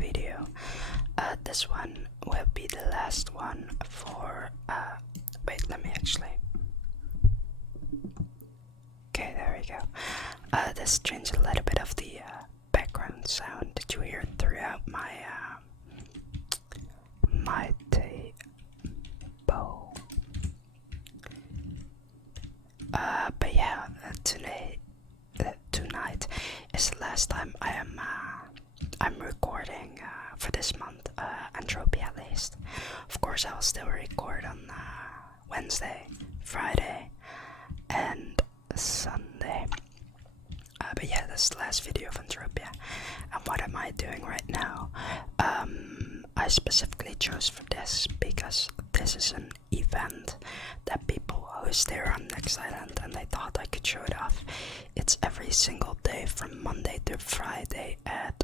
video. This one will be the last one for wait, let me actually. Okay, there we go. This changed a little bit of the background sound that you hear throughout my my table. But yeah, tonight is the last time I'm recording for this month, Entropia at least. Of course, I'll still record on Wednesday, Friday, and Sunday. But yeah, this is the last video of Entropia. And what am I doing right now? I specifically chose for this because this is an event that people host there on Next Island, and I thought I could show it off. It's every single day from Monday to Friday at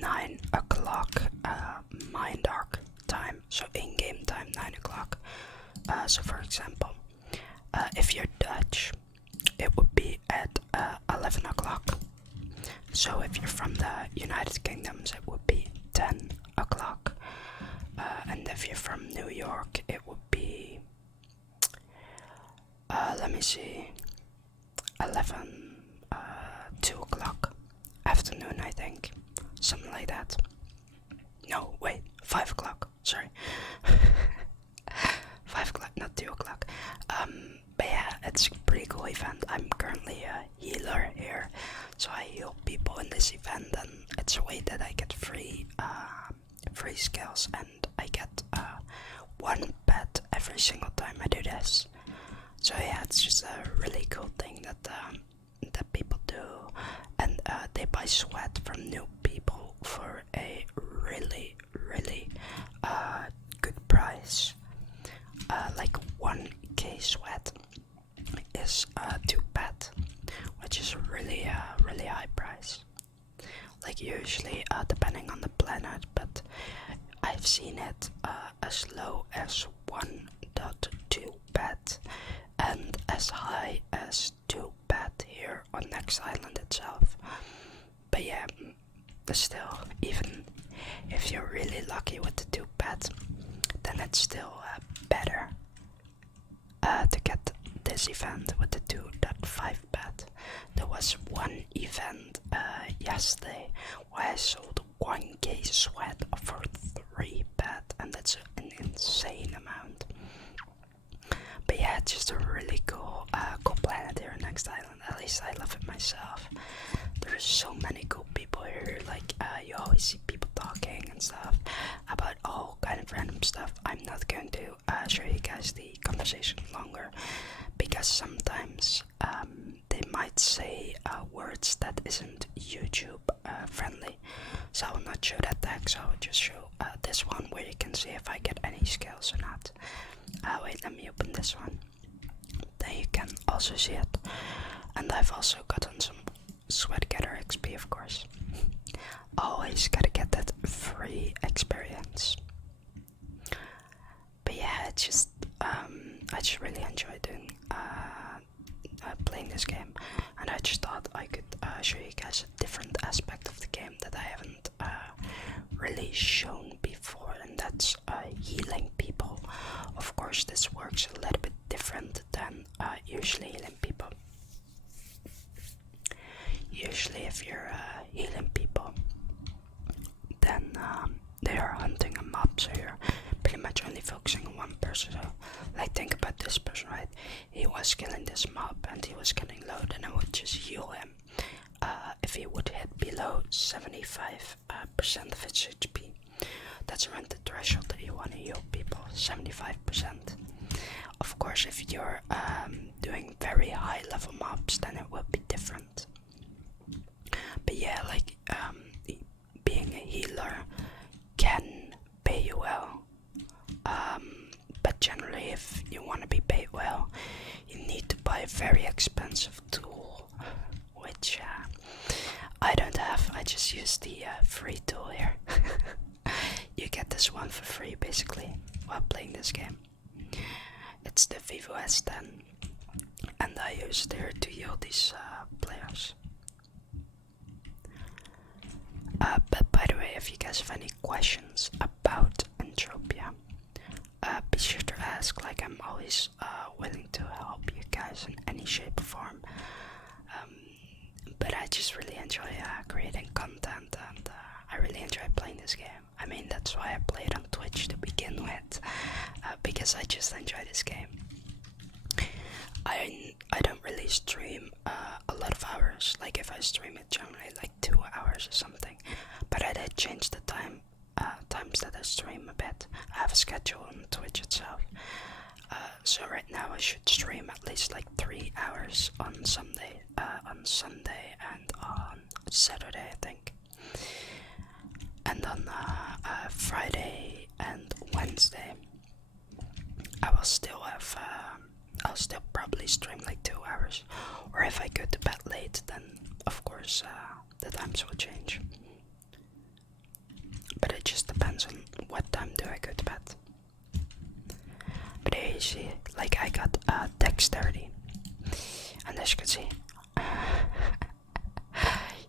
9 o'clock Mind Arc time, so in-game time 9 o'clock. So for example, if you're Dutch, it would be at 11 o'clock. So if you're from the United Kingdoms, it would be 10 o'clock. And if you're from New York, it would be, let me see, 2 o'clock afternoon, I think. Something like that. No, wait, 5 o'clock, sorry. 5 o'clock, not 2 o'clock. But yeah, it's a pretty cool event. I'm currently a healer here, so I heal people in this event, and it's a way that I get free skills, and I get 1 pet every single time I do this. So yeah, it's just a really cool thing that that people do, and they buy sweat from new people for a really good price. Like 1k sweat is 2 pet, which is really high price. Like usually depending on the planet, but I've seen it as low as 1.2 pet and as high as 2 pet here on Next Island itself. But yeah, still, even if you're really lucky with the 2 pet, then it's still better to get this event with the 2.5 pet. There was one event yesterday where I sold 1k sweat for 3 pet, and that's an insane amount. But yeah, it's just a really cool planet here in Next Island. At least I love it myself. There's so many cool people here. Like you always see people talking and stuff about all kind of random stuff. I'm not going to show you guys the conversation longer, because sometimes they might say words that isn't YouTube friendly. So I will not show that tag, so I will just show this one where you can see if I get any skills or not. Wait, let me open this one. Then you can also see it. And I've also gotten some sweat getter XP, of course. Always gotta get that free experience. But yeah, it's just I just really enjoy doing playing this game, and I just thought I could show you guys a different aspect of the game that I haven't really shown before, and that's healing people. Of course, this works a little bit different than usually healing people. Usually if you're healing people, then they are hunting a mob, so you're pretty much only focusing on one person. So like, think about this person, right? He was killing this mob and he was getting low, then I would just heal him. If he would hit below 75% of its HP, that's around the threshold that you want to heal people, 75%. Of course, if you're doing very high level mobs, then it will be different. But yeah, like being a healer can pay you well. But generally, if you want to be paid well, you need to buy a very expensive tool, which I don't have. I just use the free tool here. You get this one for free basically while playing this game. It's the Vivo S10, and I use it here to heal these players. But by the way, if you guys have any questions about Entropia, be sure to ask. Like, I'm always willing to help you guys in any shape or form. But I just really enjoy creating content, and I really enjoy playing this game. I mean, that's why I play it on Twitch to begin with, because I just enjoy this game. I don't really stream a lot of hours. Like, if I stream it, generally like 2 hours or something. But I did change the times that I stream a bit. I have a schedule on Twitch itself. So right now I should stream at least like 3 hours on Sunday, and on Saturday, I think. And on Friday and Wednesday, I'll still probably stream like 2 hours. Or if I go to bed late, then of course the times will change. But it just depends on what time do I go to bed. But here you see, like, I got dexterity, and as you can see,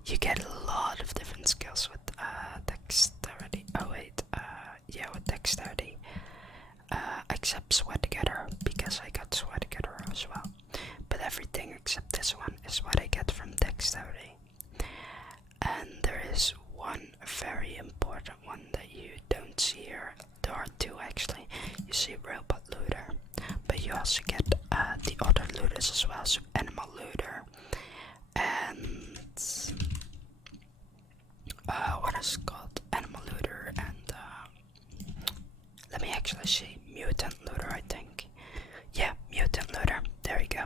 you get a lot of different skills with dexterity. Oh wait, yeah, with dexterity, except sweat getter, because I got sweat getter as well. But everything except this one is what I get from dexterity. And there is one very important one that you don't see here. There are two actually. You see robot looter, but you also get the other looters as well. So animal looter and what is it called? Animal looter and let me actually see, mutant looter, I think. Yeah, mutant looter. There you go.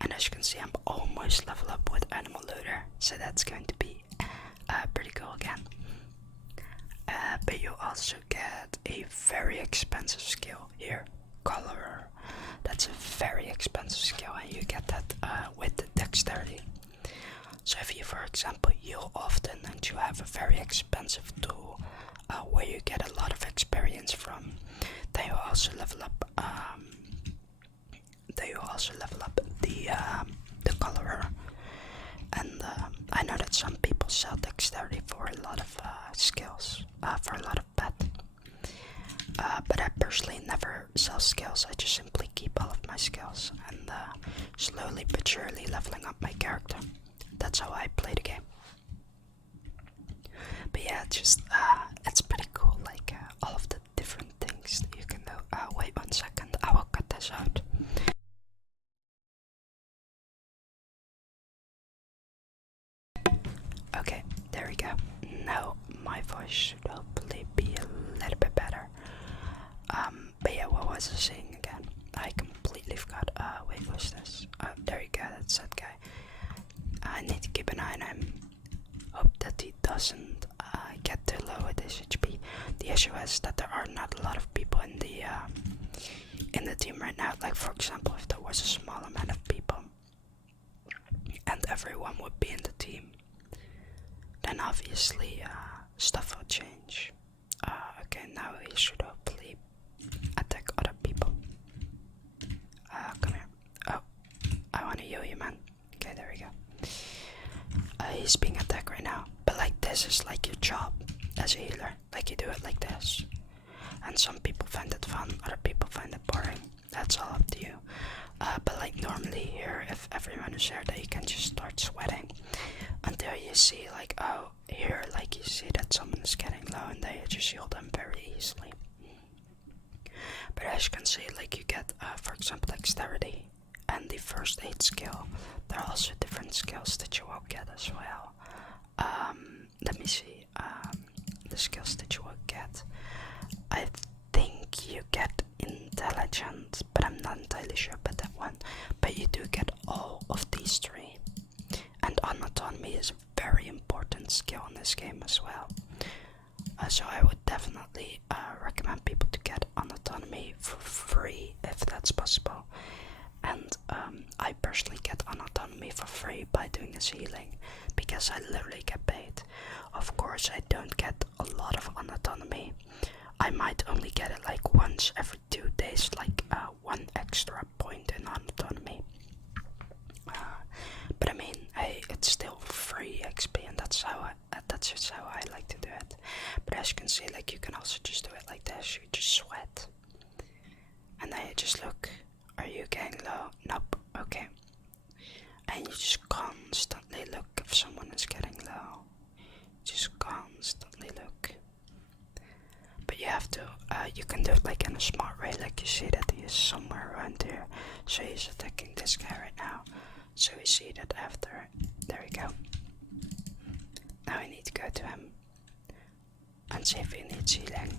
And as you can see, I'm almost level up with animal looter, so that's going to be pretty cool again. But you also get a very expensive skill here, colorer. That's a very expensive skill, and you get that with the dexterity. So if you, for example, heal often and you have a very expensive tool where you get a lot of experience from, then you also level up. The colorer. And I know that some people sell dexterity for a lot of skills, for a lot of pet. But I personally never sell skills. I just simply keep all of my skills and slowly but surely leveling up my character. That's how I play the game. But yeah, it's pretty cool. Like all of the different things that you can do. Wait 1 second. I will cut this out. Okay, there we go. Now my voice should hopefully be a little bit better. But yeah, what was I saying again? I completely forgot. Wait, what's this? There you go, that's that guy. I need to keep an eye on him. Hope that he doesn't get too low with his HP. The issue is that there are not a lot of people in the team right now. Like, for example, if there was a small amount of people and everyone would be in the team, then obviously stuff will change. Okay, now he should hopefully attack other people. Come here. Oh, I wanna heal you, man. Okay, there we go. He's being attacked right now. But like, this is like your job as a healer. Like, you do it like this. And some people find it fun, other people find it boring. That's all up to you. But like, normally here, if everyone is here, that you can just start sweating until you see like, oh, here, like, you see that someone is getting low, and then you just heal them very easily. But as you can see, like, you get for example, dexterity and the first aid skill. There are also different skills that you will get as well. Let me see, the skills that you will get. I think you get intelligence, but I'm not entirely sure about that one. But you do get all of these three. And autonomy is a very important skill in this game as well. So I would definitely recommend people to get autonomy for free if that's possible. And I personally get autonomy for free by doing this healing, because I literally get paid. Of course, I don't get a lot of autonomy. I might only get it like once every 2 days, like 1 extra point in autonomy. But I mean, hey, it's still free XP, and that's That's just how I like to do it. But as you can see, like, you can also just do it like this. You just sweat. And then you just look. Are you getting low? Nope. Okay. And you just constantly look if someone is getting low. Just constantly look. But you have to, you can do it like in a smart way, like you see that he is somewhere around here. So he's attacking this guy right now. So we see that after, there we go. Now we need to go to him and see if he needs healing.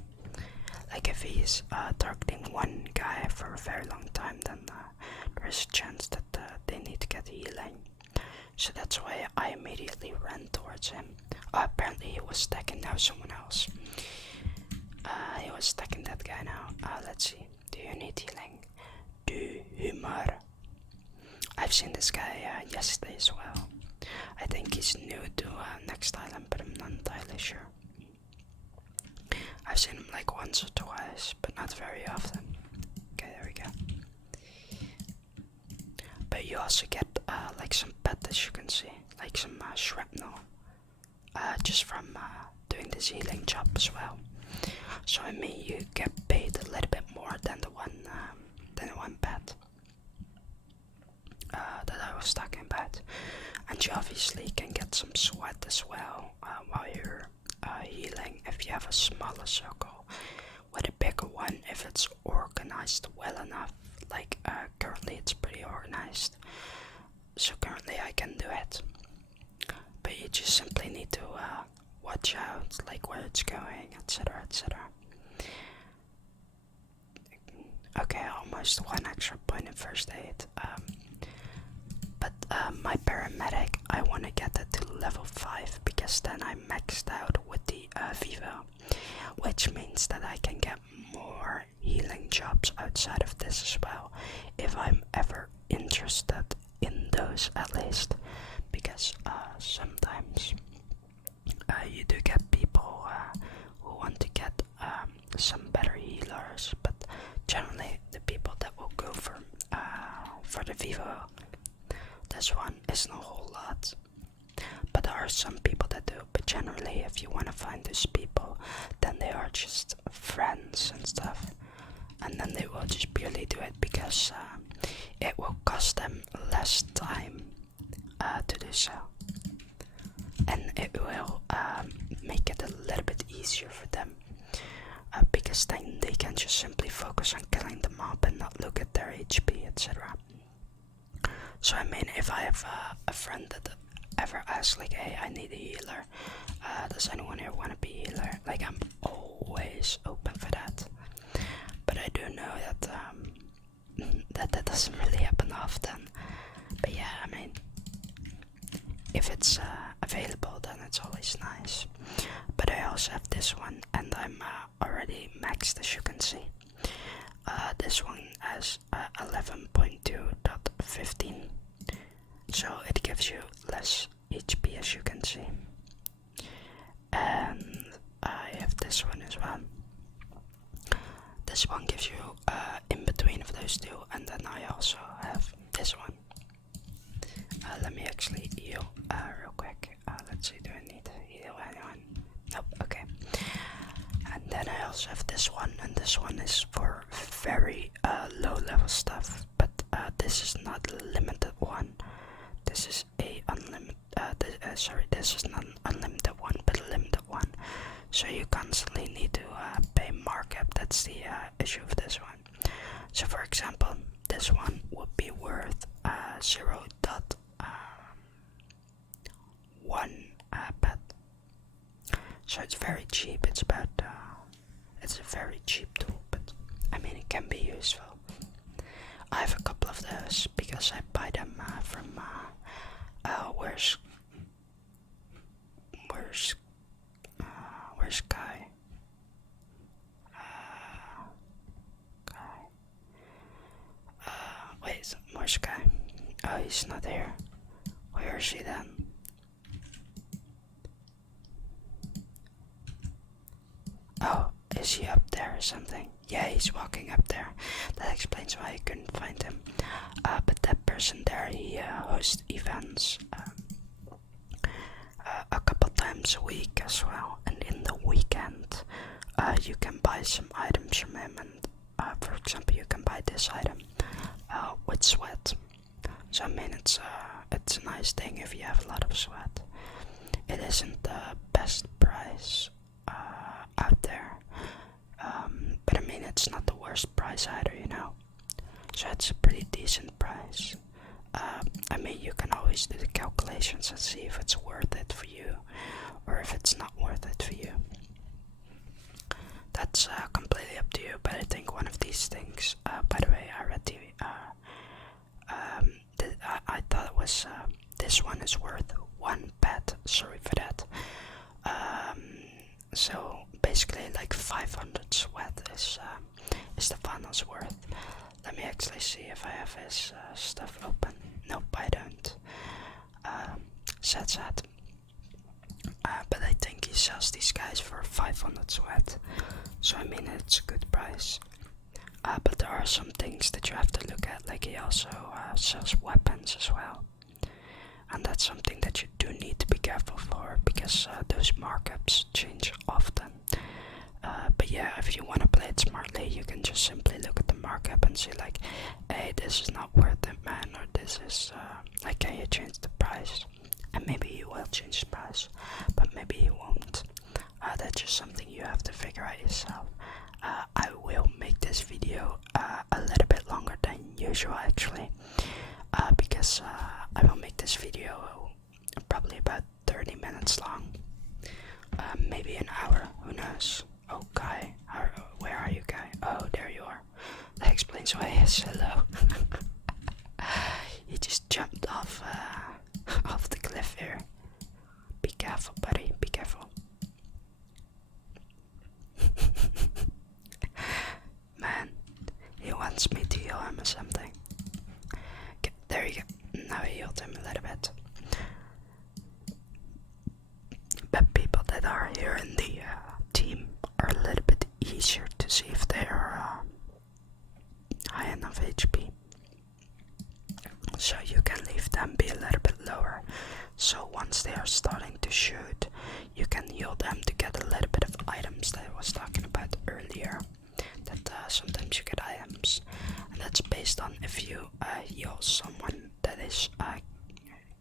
Like if he's targeting one guy for a very long time, then there is a chance that they need to get healing. So that's why I immediately ran towards him. Apparently he was stacking now someone else. He was stacking that guy now. Let's see. Do you need healing? Do humor. I've seen this guy yesterday as well. I think he's new to Next Island, but I'm not entirely sure. I've seen him like once or twice, but not very often. Okay, there we go. But you also get like some pet, as you can see, like some shrapnel, just from doing this healing job as well. So I mean, you get paid a little bit more than the one pet that I was talking about, and you obviously can get some sweat as well while you're healing if you have a smaller circle. With a bigger one, if it's organized well enough, like currently it's pretty organized, so currently I can do it. But you just simply need to watch out, like where it's going, etc, etc. Okay, almost 1 extra point in first aid. But my paramedic, I want to get it to level 5 because then I'm maxed out with the Vivo, which means that I can get more healing jobs outside of this as well, if I'm ever interested in those at least, because sometimes you do get people who want to get some better healers, but generally the people that will go for the Vivo, this one isn't a whole lot. But there are some people that do, but generally if you want to find those people, then they are just friends and stuff, and then they will just purely do it because it will cost them less time to do so, and it will make it a little bit easier for them, because then they can just simply focus on killing the mob and not look at their HP, etc. So I mean, if I have a friend that ever asks like, hey, I need a healer, does anyone here want to be a healer? Like, I'm always open for that. But I do know that that doesn't really happen often. But yeah, I mean, if it's available, then it's always nice. But I also have this one, and I'm already maxed, as you can see. This one has 11.2.15, so it gives you less HP, as you can see. And I have this one as well. This one gives you in between of those two, and then I also have this one. Let me actually heal real quick. Let's see, do I need to heal anyone? Nope, okay. And then I also have this one, and this one is for very low level stuff, but this is not a limited one. This is a unlimited, this is not an unlimited one, but a limited one. So you constantly need to pay markup. That's the issue of this one. So for example, this one would be worth 0.1 pet. So it's very cheap. It's about it's a very cheap tool, but I mean, it can be useful. I have a couple of those because I buy them from where's Guy? Wait, where's Guy? Oh, he's not here. Where is he then? Oh, is he up there or something? Yeah, he's walking up there. That explains why I couldn't find him. But that person there, he hosts events a couple times a week, as well. And in the weekend, you can buy some items from him. And for example, you can buy this item with sweat. So I mean, it's a nice thing if you have a lot of sweat. It isn't the best price out there, but I mean, it's not the worst price either, you know. So it's a pretty decent price. I mean, you can always do the calculations and see if it's worth it for you or if it's not worth it for you. That's completely up to you, but I think one of these things, by the way, I read I thought it was, this one is worth 1 pet, sorry for that. So basically like 500 sweat is the finals worth. Let me actually see if I have his stuff open. Nope, I don't. Sad. But I think he sells these guys for 500 sweat. So I mean, it's a good price. But there are some things that you have to look at, like he also sells weapons as well. And that's something that you do need to be careful for, because those markups change often. But yeah, if you want to play it smartly, you can just simply look at the markup and see like, hey, this is not worth it, man, or this is, like, can you change the price? And maybe he will change the price, but maybe he won't. That's just something you have to figure out yourself. I will make this video a little bit longer than usual, actually, because I will make this video probably about 30 minutes long, maybe an hour, who knows. Oh, Guy, where are you, Guy? Oh, there you are. That explains why he is hello. He just jumped off the cliff here. Be careful, buddy, be careful. Man, he wants me to heal him or something. Okay, there you go. Now I healed him a little bit. But people that are here in the team are a little bit easier to see if they are high enough HP. So you can leave them be a little bit lower. So once they are starting to shoot, you can heal them to get a little bit of items that I was talking about earlier. That sometimes you get items, and that's based on if you heal someone that is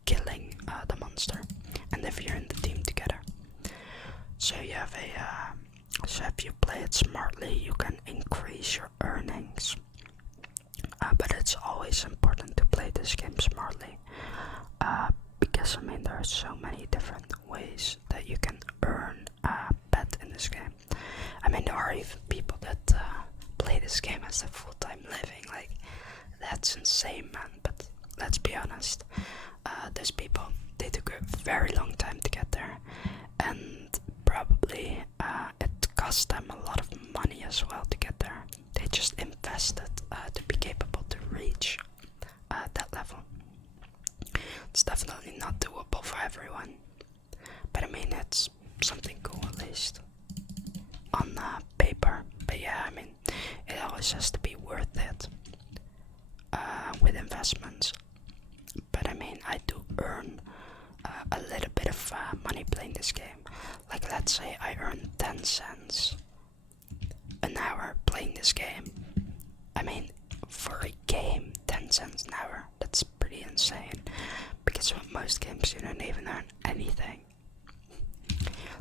killing the monster, and if you're in the team together. So you have so if you play it smartly, you can increase your earnings. But it's always important to play this game smartly, because I mean, there are so many different ways that you can earn bet in this game. I mean, there are even people that play this game as a full-time living. Like, that's insane, man. But let's be honest, those people, they took a very long time to get there, and probably it cost them a lot of money as well to get there. They just invested to be capable to reach that level. It's definitely not doable for everyone, but I mean, it's something cool at least on paper. But yeah, I mean, it always has to be worth it with investments. But I mean, I do earn a little bit of money playing this game. Like, let's say I earn 10 cents an hour playing this game. I mean, for a game, 10 cents an hour, that's pretty insane. Because with most games, you don't even earn anything.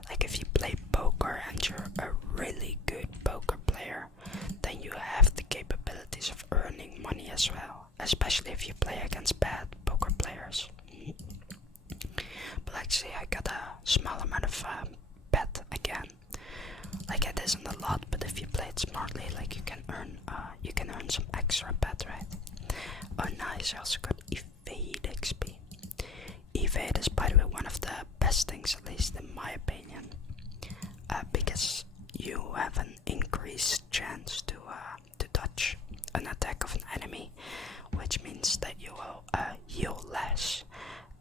Like, if you play poker and you're a really good poker player, then you have the capabilities of earning money as well. Especially if you play against bad poker players. But like, say I got a small amount of bet again. Like, it isn't a lot, but if you play it smartly, like, you can earn some extra bet, right? Oh, nice! I also got evade XP. Evade is, by the way, one of the best things, at least in my opinion, because you have an increased chance to dodge an attack of an enemy, which means that you will heal less,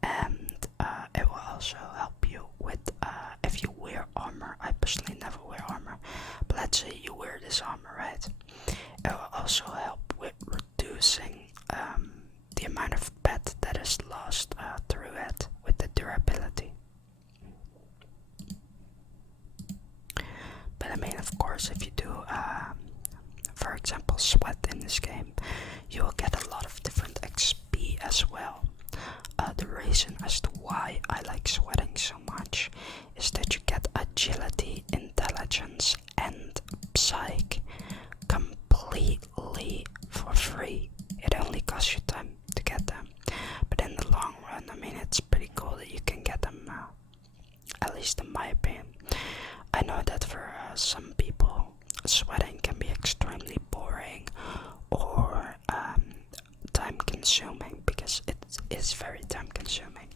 and it will also help you with if you wear armor. I personally never wear armor, but let's say you wear this armor, right? It will also help with reducing the amount of bet that is lost through it with the durability. course, if you do, for example, sweat in this game, you will get a lot of different XP as well. The reason as to why I like sweating so much is that you get agility, intelligence, and psych completely for free. It only costs you time to get them, but in the long run, I mean, it's pretty cool that you can get them, at least in my opinion. I know that for some people, sweating can be extremely boring or time consuming, because it is very time consuming.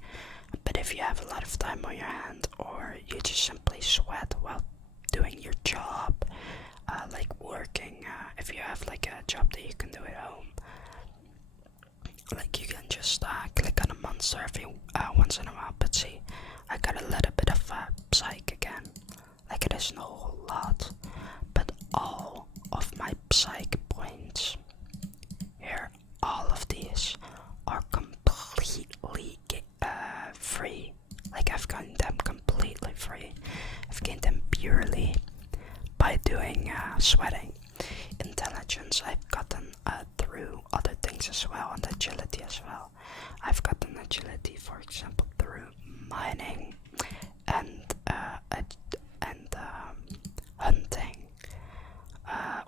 But if you have a lot of time on your hand, or you just simply sweat while doing your job, like working, if you have like a job that you can do at home, like you can just click on a monster every once in a while. But see, I got a little bit of psych again. Like, it isn't a whole lot, but all of my psych points here, all of these are completely free. Like, I've gained them completely free. I've gained them purely by doing sweating. Intelligence I've gotten through other things as well, and agility as well. I've gotten agility, for example, through mining and hunting.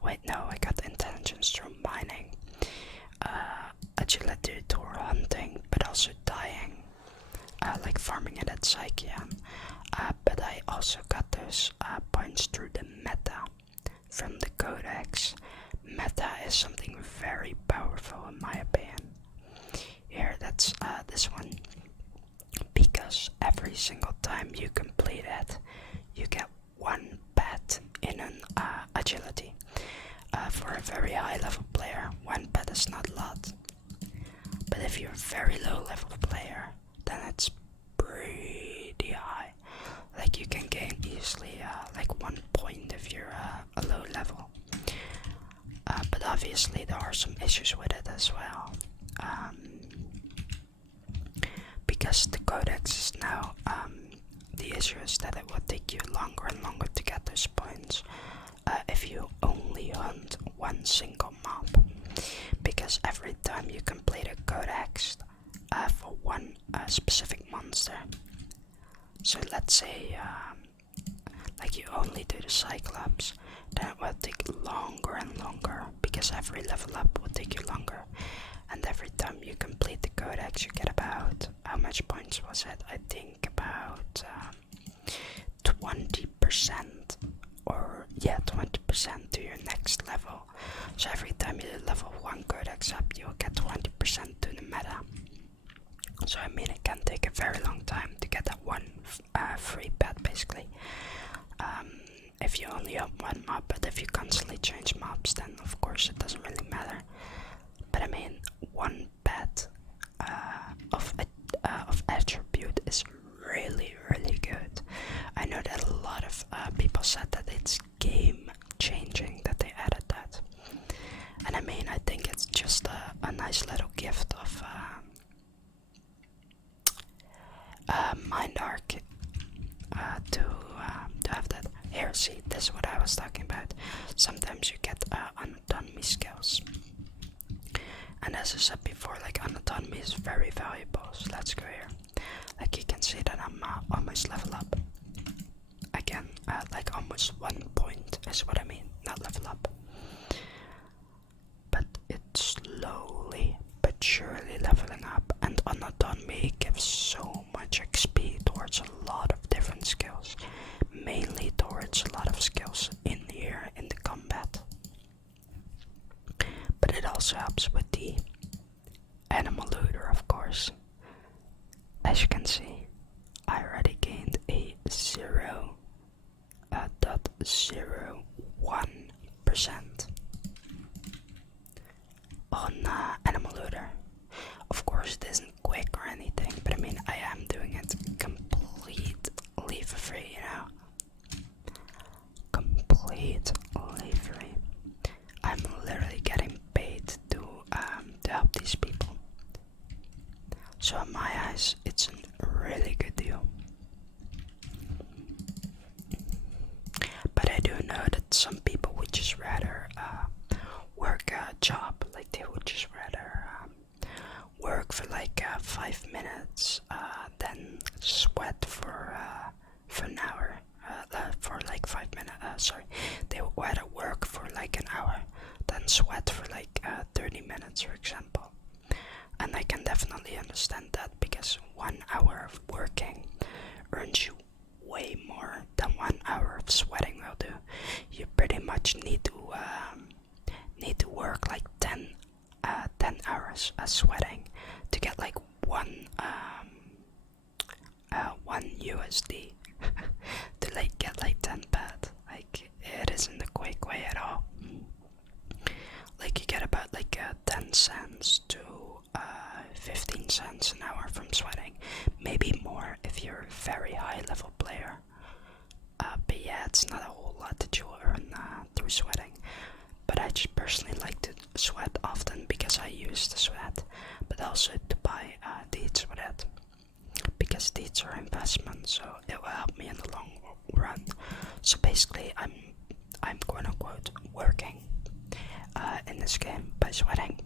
Wait, no, I got intelligence through mining, agility through hunting, but also dying, like farming it at Psyche. But I also got those points through the meta from the Codex. Meta is something very powerful in my opinion. Here, that's this one. Because every single time you complete it, you get one pet in an agility. For a very high level player, one pet is not a lot. But if you're a very low level player, then it's pretty high. Like, you can gain easily like 1 point if you're a low level. But obviously there are some issues with it as well. Because the Codex is now, the issue is that it will take you longer and longer to get those points if you only hunt one single mob. Because every time you complete a Codex for one specific monster, so let's say like you only do the Cyclops, then it will take longer and longer, because every level up will take you longer. And every time you complete the Codex, you get about, how much points was it? I think about 20%, or yeah, 20% to your next level. So every time you level 1 Codex up, you'll get 20% to the meta. So I mean, it can take a very long time to get that one free pet, basically. If you only have one mob, but if you constantly change mobs, then of course it doesn't really matter. But I mean, one pet of attribute is really, really good. I know that a lot of people said that it's game changing that they added that. And I mean, I think it's just a nice little gift of Mind Arc to have that. Here, see, this is what I was talking about. Sometimes you get autonomy skills. And as I said before, like, autonomy is very valuable. So let's go here. Like, you can see that I'm almost level up. Again, like almost 1 point is what I mean, not level up. But it's slowly but surely leveling up, and autonomy gives so much XP towards a lot of different skills, mainly towards a lot of skills in here in the combat. But it also helps with the animal looter, of course. As you can see, I already gained a 0.01% on animal looter. Of course, it isn't quick or anything, but I mean, I am doing it completely for free, you know? Completely free. I'm literally getting paid to help these people. So in my eyes, it's a really good deal. But I do know that some people would just rather work a job, like they would just rather work for like 5 minutes, then sweat for an hour, for like 5 minutes. Sorry, they would rather work for like an hour than sweat for like 30 minutes, for example. And I can definitely understand that, because 1 hour of working earns you way more than 1 hour of sweating will do. You pretty much need to work like 10 hours sweating to get like one USD to like get like 10 pet. Like, it isn't a quick way at all. Like, you get about like 10 cents to 15 cents an hour from sweating, maybe more if you're a very high level player. But yeah, it's not a whole lot that you'll earn through sweating. But I just personally like to sweat often because I use the sweat, but also to buy deeds with it, because deeds are investments, so it will help me in the long run. So basically, I'm quote unquote working in this game by sweating.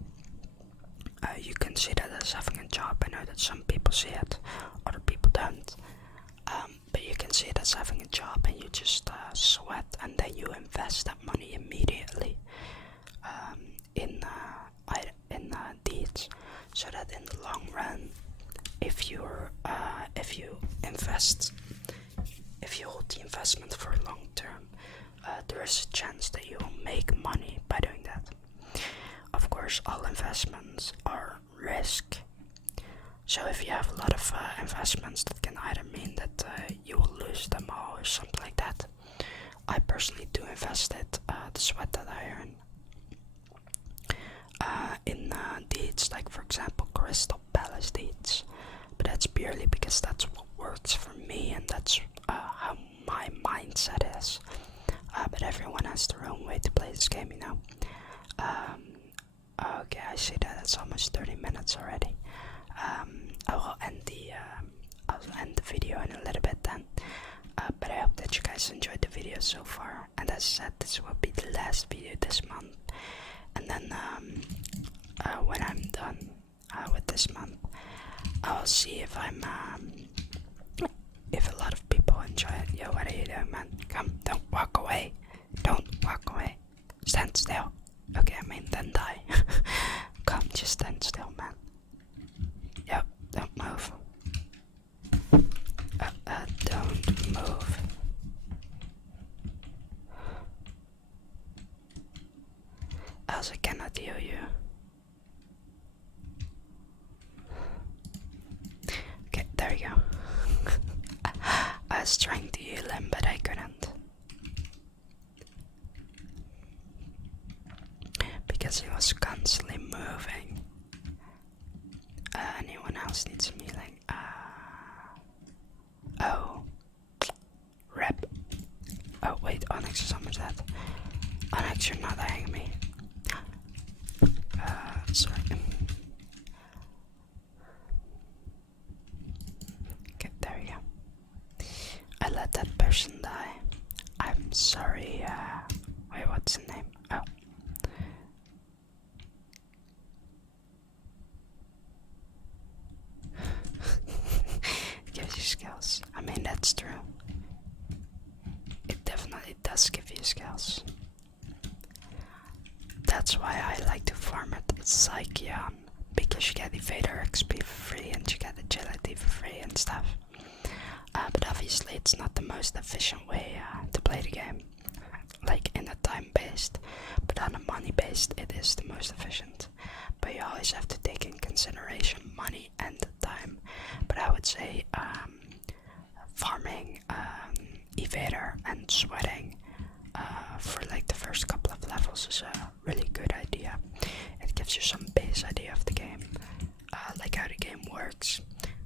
You can see that as having a job. I know that some people see it, other people don't. But you can see it as having a job, and you just sweat, and then you invest that money immediately in deeds, so that in the long run, if you hold the investment for long term, there is a chance that you will make money by doing that. Of course, all investments are risk. So if you have a lot of investments, that can either mean that you will lose them all or something like that. I personally do invest it, the sweat that I earn, in deeds, like for example Crystal Palace deeds. But that's purely because that's what works for me, and that's how my mindset is. But everyone has their own way to play this game, you know. Okay, I see that it's almost 30 minutes already. I'll end the video in a little bit then. But I hope that you guys enjoyed the video so far. And as I said, this will be the last video this month. And then when I'm done with this month, I'll see if if a lot of people enjoy it. Yo, what are you doing, man? Come, don't walk away. Don't walk away. Stand still. Okay, I mean, then die. Come, just stand still, man. Yo, don't move. Don't move. Else I cannot heal you. Okay, there you go. I was trying to heal him, but I couldn't. Because he was constantly moving. Anyone else needs some healing? Oh. Rep. Oh, wait, Onyx is almost dead. Onyx, you're not dying me. Sorry. Okay, there you go. I let that person die. I'm sorry, wait, what's the name? Oh. It gives you skills. I mean, that's true. It definitely does give you skills. That's why I like to farm it Psychion, because you get Evader XP for free and you get Agility for free and stuff. But obviously it's not the most efficient way to play the game, like in a time-based, but on a money-based it is the most efficient. But you always have to take in consideration money and time. But I would say farming Evader and sweating for like the first couple of levels is a really good idea. It gives you some base idea of the game, like how the game works,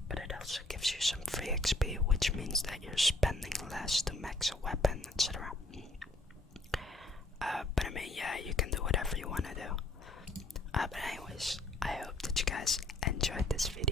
but it also gives you some free XP, which means that you're spending less to max a weapon, etc. But I mean, yeah, you can do whatever you want to do. But anyways, I hope that you guys enjoyed this video.